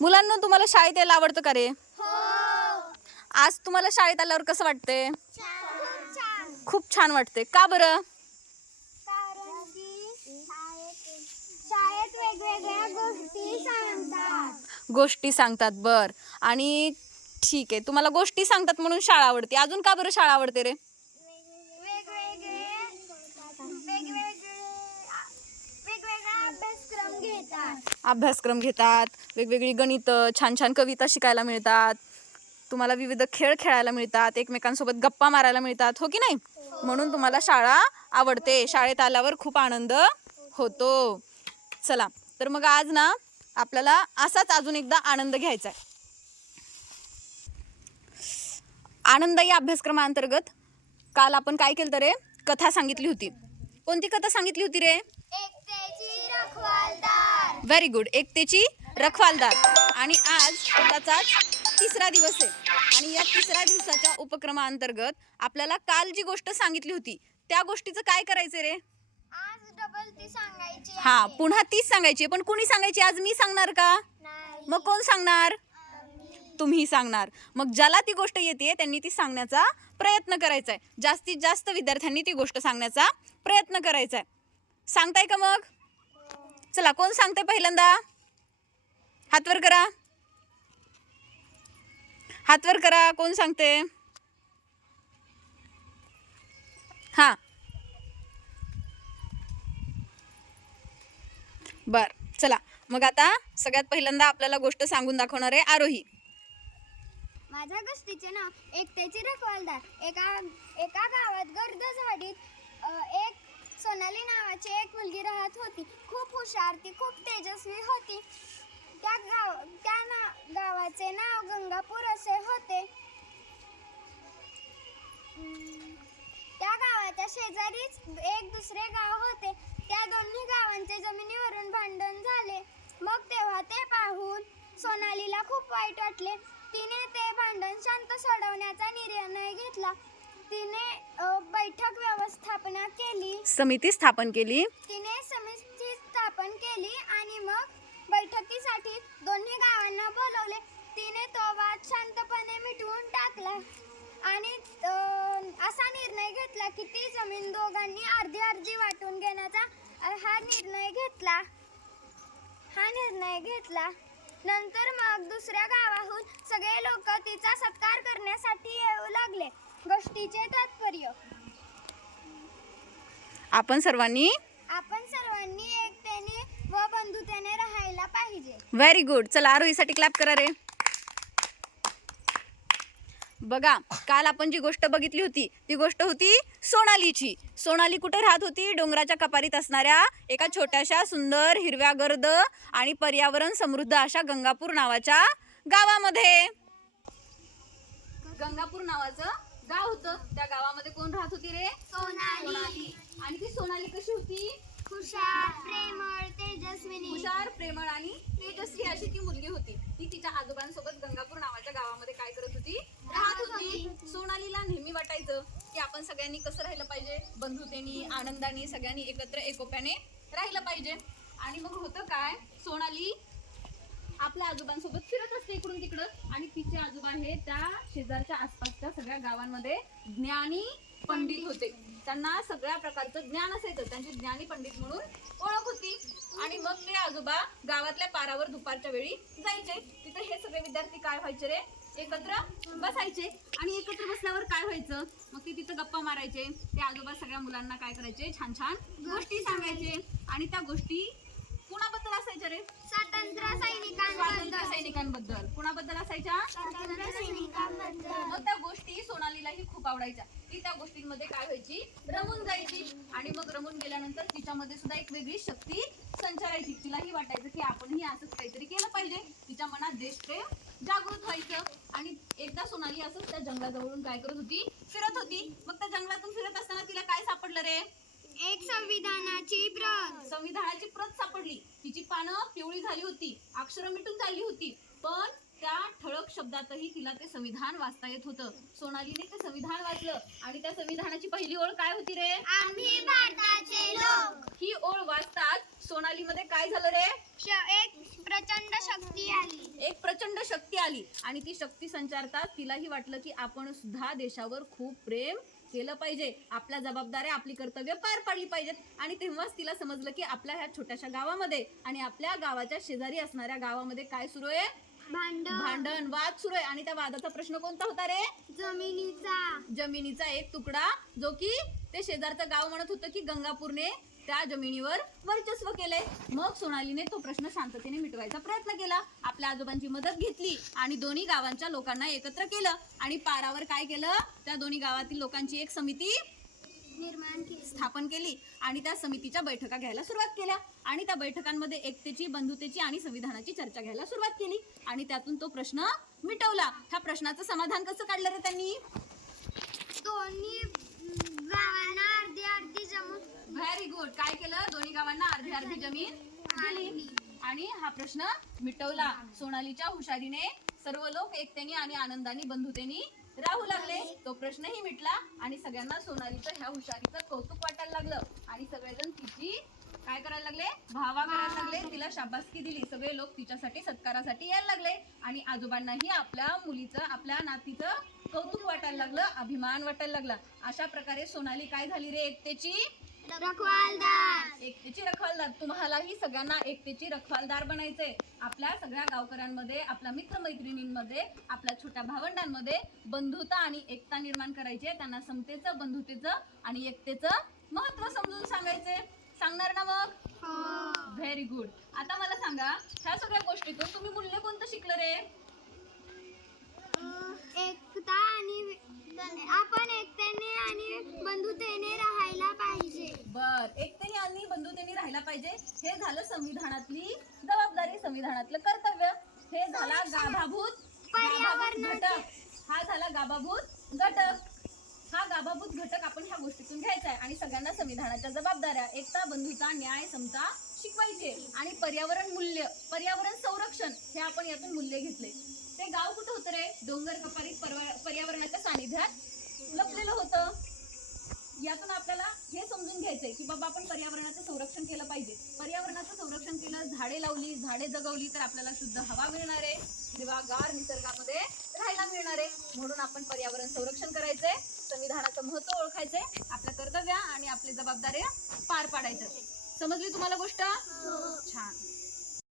मुलांना तुम्हाला शाळेत यायला आवडतं का रे? आज तुम्हाला शाळेत आल्यावर कसं वाटते खूप छान वाटते का बरं? गोष्टी सांगतात बर. आणि ठीक आहे तुम्हाला गोष्टी सांगतात म्हणून शाळा आवडते. अजून का बरं शाळा आवडते रे वेगवेगळे वेगवेगळे वेगवेगळा अभ्यासक्रम घेतात वेगवेगळी गणित छान छान कविता शिकायला मिळतात. तुम्हाला विविध खेळ खेळायला मिळतात एकमेकांसोबत गप्पा मारायला मिळतात हो की नाही? म्हणून तुम्हाला शाळा आवडते. शाळेत आल्यावर खूप आनंद होतो. चला तर मग आज ना आपल्याला असाच अजून एकदा आनंद घ्यायचा आहे. आनंद या अभ्यासक्रमाअंतर्गत काल आपण काय केलं तर रे? कथा सांगितली होती. कोणती कथा सांगितली होती रे? व्हेरी गुड एकतेची रखवालदार. आणि आज त्याचाच तिसरा दिवस आहे. आणि या तिसऱ्या दिवसाच्या उपक्रमाअंतर्गत आपल्याला काल जी गोष्ट सांगितली होती त्या गोष्टीचं काय करायचं रे? आज डबल ती सांगायची हा. पुन्हा तीच सांगायची. पण कुणी सांगायची? आज मी सांगणार का? मग कोण सांगणार? तुम्ही सांगणार. मग ज्याला ती गोष्ट येते त्यांनी ती सांगण्याचा प्रयत्न करायचा आहे जास्तीत जास्त विद्यार्थ्यांनी ती गोष्ट सांगण्याचा प्रयत्न करायचा आहे सांगताय का मग? चला कोण सांगते पहिल्यांदा? हातवर करा. हातवर करा कोण सांगते हा. बर चला. मग आता सगळ्यात पहिल्यांदा आपल्याला गोष्ट सांगून दाखवणार आहे आरोही. माझ्या गोष्टीचे नाव एकट्याची रखवालदार. एका एका गावात गर्द झाडीत एक सोनाली नावाची एक मुलगी राहत होती. हुशार ती खूप तेजस्वी होती. त्या गाव त्या ना गावाचे नाव गंगापूर असे होते. त्या गावाच्या शेजारीच एक दुसरे गाव होते. त्या दोन्ही गावांचे जमिनीवरून भांडण झाले. मग तेव्हा ते पाहून सोनालीला खूप वाईट वाटले. तिने ते भांडण शांत सोडवण्याचा निर्णय घेतला. तिने बैठक व्यवस्थापना केली. समिती स्थापन केली. बैठकीसाठी दोन्ही गावांना बोलवले. तिने तो वाद शांतपणे मिटवून टाकला. आणि असा निर्णय घेतला की ती जमीन दोघांनी अर्धी अर्धी वाटून घेण्याचा हा निर्णय घेतला. हा निर्णय घेतला. नंतर मग दुसऱ्या गावाहून सगळे लोक तिचा सत्कार करण्यासाठी येऊ लागले. गोष्टीचे तात्पर्य. आपण सर्वांनी आपण सर्वांनी एकतेने व बंधुतेने राहायला पाहिजे. व्हेरी गुड चला आरोहीसाठी क्लॅप करा रे. बघा काल आपण जी गोष्ट बघितली होती ती गोष्ट होती सोनालीची. सोनाली कुठे राहत होती? डोंगराच्या कपारीत असणाऱ्या एका छोट्याशा सुंदर हिरव्या गर्द आणि पर्यावरण समृद्ध अशा गंगापूर नावाच्या गावामध्ये. गंगापूर नावाचं गाव होतं. त्या गावामध्ये कोण राहत होती रे? सोनाली. आणि ती सोनाली कशी होती हुशार प्रेमळ तेजस्विनी हुशार प्रेमळ आणि तेजस्वी अशी ती मुलगी होती ती तिच्या आजोबांसोबत गंगापूर नावाच्या गावामध्ये काय करत होती राहत होती सोनालीला नेहमी वाटायचं की आपण सगळ्यांनी कसं राहिलं पाहिजे? बंधुतेनी आनंदाने सगळ्यांनी एकत्र एकोप्याने राहिलं पाहिजे. आणि मग होतं काय? सोनाली आपल्या आजोबांसोबत फिरत असते इकडून तिकडं. आणि तिचे आजोबा हे त्या शेजारच्या आसपासच्या सगळ्या गावांमध्ये ज्ञानी पंडित होते. त्यांना सगळ्या प्रकारचं ज्ञान असायचं. त्यांची ज्ञानी पंडित म्हणून ओळख होती. आणि मग ते आजोबा गावातल्या पारावर दुपारच्या वेळी जायचे. तिथे हे सगळे विद्यार्थी काय व्हायचे रे? एकत्र बसायचे. आणि एकत्र बसल्यावर काय व्हायचं? मग ते तिथं गप्पा मारायचे. ते आजोबा सगळ्या मुलांना काय करायचे? छान छान गोष्टी सांगायचे. आणि त्या गोष्टी कुणाबद्दल असायच्या रे? स्वातंत्र्य सैनिकांबद्दल. सैनिकांबद्दल. कुणाबद्दल असायच्या? मग त्या गोष्टी सोनालीलाही खूप आवडायच्या. ती त्या गोष्टींमध्ये काय व्हायची? रमून जायची. आणि मग रमून गेल्यानंतर तिच्यामध्ये सुद्धा एक वेगळी शक्ती संचारायची. तिलाही वाटायचं की आपणही असंच काहीतरी केलं पाहिजे. तिच्या मनात देशप्रेम जागृत व्हायचं. आणि एकदा सोनाली असंच त्या जंगलाजवळून काय करत होती? फिरत होती. मग त्या जंगलातून फिरत असताना तिला काय सापडलं रे? एक संविधानाची प्रत. संविधानाची प्रत सापडली. तिची पानं पिवळी झाली होती. अक्षरं मिटून चालली होती. पण त्या ठळक शब्दातही तिला ते संविधान वाचता येत होतं. सोनालीने ते संविधान वाचलं. आणि त्या संविधानाची पहिली ओळ काय होती रे? आम्ही भारताचे लोक. ही ओळ वाचताच सोनालीमध्ये काय झालं रे? एक प्रचंड शक्ती आली. एक प्रचंड शक्ती आली. आणि ती शक्ती संचारतात तिलाही वाटलं की आपण सुद्धा देशावर खूप प्रेम केलं पाहिजे. आपल्या जबाबदाऱ्या आपली कर्तव्य पार पाडली पाहिजेत. आणि तेव्हाच तिला समजलं की आपल्या ह्या छोट्याशा गावामध्ये आणि आपल्या गावाच्या शेजारी असणाऱ्या गावामध्ये काय सुरू आहे? भांड भांडण. वाद सुरू आहे. आणि त्या वादाचा प्रश्न कोणता होता रे? जमिनीचा. जमिनीचा एक तुकडा जो की ते शेजारचं गाव म्हणत होतं की गंगापूरने त्या जमिनीवर वर्चस्व केलंय. मग सोनालीने तो प्रश्न शांततेने मिटवायचा प्रयत्न केला. आपल्या आजोबांची मदत घेतली आणि दोन्ही गावांच्या लोकांना एकत्र केलं. आणि पारावर काय केलं? त्या दोन्ही गावातील लोकांची एक समिती निर्माण केली स्थापन केली आणि त्या समितीच्या बैठका घ्यायला सुरुवात केल्या. आणि त्या बैठकांमध्ये एकतेची बंधुतेची आणि संविधानाची चर्चा घ्यायला सुरुवात केली. आणि त्यातून तो प्रश्न मिटवला. ह्या प्रश्नाचं समाधान कसं काढलं रे त्यांनी? दोन्ही अं, गावांना अर्धी अर्धी जमून. व्हेरी गुड काय केलं? दोन्ही गावांना अर्धी अर्धी जमीन दिली. आणि हा प्रश्न मिटवला. सोनालीच्या हुशारीने सर्व लोक एकतेने आणि आनंदाने बंधुतेने राहू लागले. तो प्रश्नही मिटला आणि सगळ्यांना सोनालीचं ह्या हुशारीचं कौतुक वाटायला लागलं. आणि सगळेजण तिची काय करायला लागले? भावा करायला लागले. तिला शाबासकी दिली. सगळे लोक तिच्यासाठी सत्कारासाठी यायला लागले. आणि आजोबांनाही आपल्या मुलीचं आपल्या नातीचं कौतुक वाटायला लागलं अभिमान वाटायला लागला. अशा प्रकारे सोनाली काय झाली रे एकतेची? रखवालदार. एकतेची रखवालदार. तुम्हालाही सगळ्यांना एकतेची रखवालदार बनायचंय. आपल्या सगळ्या गावकऱ्यांमध्ये आपल्या मित्रमैत्रिणींमध्ये आपल्या छोट्या भावंडांमध्ये बंधुता आणि एकता निर्माण करायची आहे त्यांना समतेचं बंधुतेचं आणि एकतेचं महत्त्व समजून सांगायचे सांगणार ना मग? व्हेरी गुड आता मला सांगा ह्या सगळ्या गोष्टीतून तुम्ही मूल्य कोणतं शिकलं झालं संविधानातली जबाबदारी संविधानातलं कर्तव्य. हे झाला गाभाभूत गाभाभूत घटक. हा झाला गाभाभूत घटक. हा गाभाभूत घटक आपण ह्या गोष्टीतून घ्यायचा आहे आणि सगळ्यांना संविधानाच्या जबाबदाऱ्या एकता बंधुता न्याय समता शिकवायचे आणि पर्यावरण मूल्य पर्यावरण संरक्षण हे आपण यातून मूल्य घेतले ते गाव कुठं होतं रे? डोंगर कपारीत परवा- पर्यावरणाच्या सानिध्यात लपलेलं होतं. यातून आपल्याला हे समजून घ्यायचंय की बाबा आपण पर्यावरणाचं संरक्षण केलं पाहिजे. पर्यावरणाचं संरक्षण केलं झाडे लावली झाडे जगवली तर आपल्याला शुद्ध हवा मिळणार आहे. हिरवागार निसर्गामध्ये राहायला मिळणार आहे. म्हणून आपण पर्यावरण संरक्षण करायचंय. संविधानाचं महत्त्व ओळखायचंय. आपलं कर्तव्य आणि आपले जबाबदाऱ्या पार पाडायचं समजली तुम्हाला गोष्ट? छान.